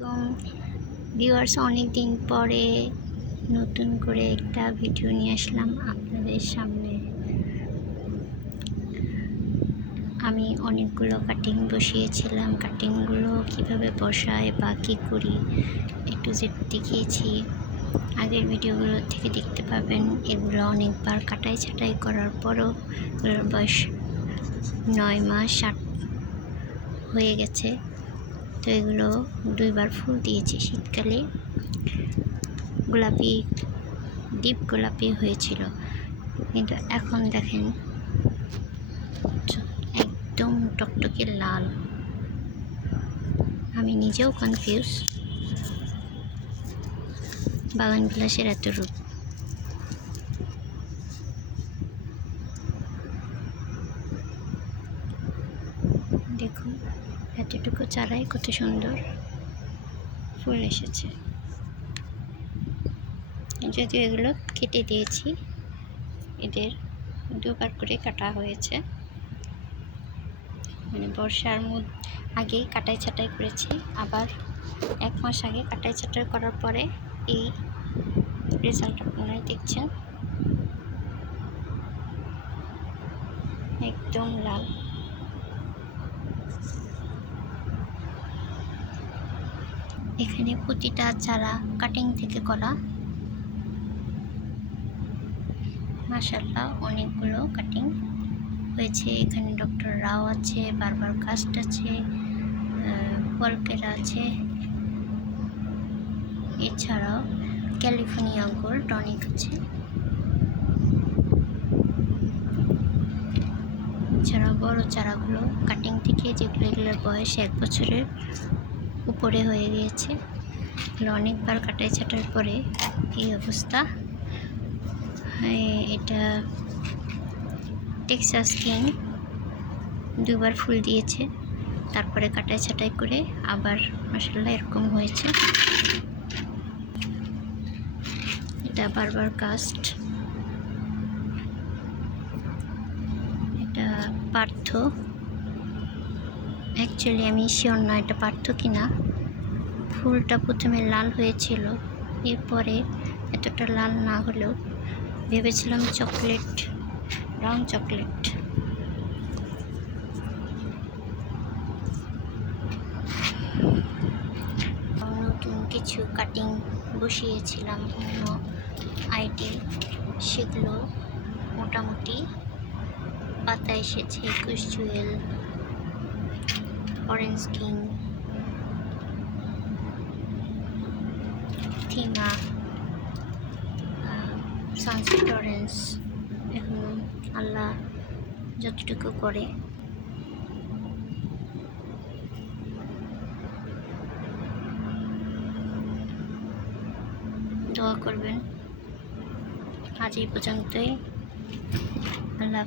আলাইকুম ভিউয়ার্স, অনেক দিন পরে নতুন করে একটা ভিডিও নিয়ে আসলাম আপনাদের সামনে। আমি অনেকগুলো কাটিং বসিয়েছিলাম, কাটিংগুলো কিভাবে বসায় বা কী করি একটু যে দেখিয়েছি। আগের ভিডিওগুলো থেকে দেখতে পাবেন। এগুলো অনেকবার কাটাই ছাটাই করার পরও এগুলোর বয়স 9 মাস 8 হয়ে গেছে। তো এগুলো 2বার ফুল দিয়েছি শীতকালে। গোলাপি, ডিপ গোলাপি হয়েছিল, কিন্তু এখন দেখেন একদম টকটকে লাল। আমি নিজেও কনফিউজ, বাগান বিলাসের এত রূপ। দেখুন এতটুকু চারাই কত সুন্দর ফুল এসেছে। যদিও এগুলো কেটে দিয়েছি, এদের 2বার করে কাটা হয়েছে, মানে বর্ষার আগেই কাটাই ছাটাই করেছি, আবার 1 মাস আগে কাটাই ছাটাই করার পরে এই রেজাল্ট আপনারা দেখছেন, একদম লাল। এখানে প্রতিটা চারা কাটিং থেকে করা। মাশাআল্লাহ অনেকগুলো কাটিং হয়েছে। এখানে ডক্টর রাও আছে, বারবার কাস্ট আছে, পলকেরা আছে, এছাড়াও ক্যালিফোর্নিয়া গোল্ড টনিক আছে। এছাড়াও বড় চারাগুলো কাটিং থেকে যেগুলো, এগুলোর বয়স 1 বছরের উপরে হয়ে গিয়েছে। এগুলো অনেকবার কাটাই ছাটার পরে এই অবস্থা। এটা টেক্সাস কিং 2বার ফুল দিয়েছে, তারপরে কাটাই ছাটাই করে আবার মাশাআল্লাহ এরকম হয়েছে। এটা বারবার কাস্ট, এটা পার্থ। অ্যাকচুয়ালি আমি শিওর না এটা পার্থ কিনা। ফুলটা প্রথমে লাল হয়েছিল, এরপরে এতটা লাল না হলেও ভেবেছিলাম চকলেট, ব্রাউন চকলেট। নতুন কিছু কাটিং বসিয়েছিলাম অন্য আইডি, সেগুলো মোটামুটি পাতা এসেছে। 21 জুয়েল, অরেঞ্জ কিং, থিমা, সানসেট অরেঞ্জ। এখন আল্লাহ যতটুকু করে। দোয়া করবেন। আজ এই পর্যন্তই। আল্লাহ।